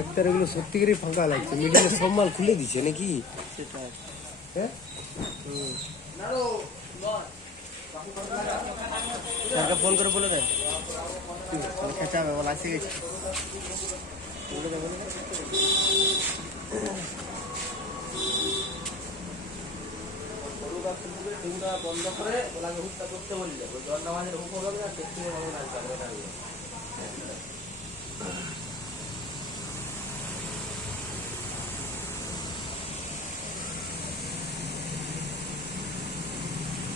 একটার এগুলো সত্যিকারই ফাঁকা লাগছে। মিডিলে সব মাল খুলে দিছে নাকি? হ্যাঁ? স্যারকে ফোন করে বলে দেন। খেঁচা হবে বলে আসে গেছি বলে দে বলে বন্ধ করে ওনাকে হুটটা করতে বললে। ওই জল নামাজের হবে না দেখতে হবে না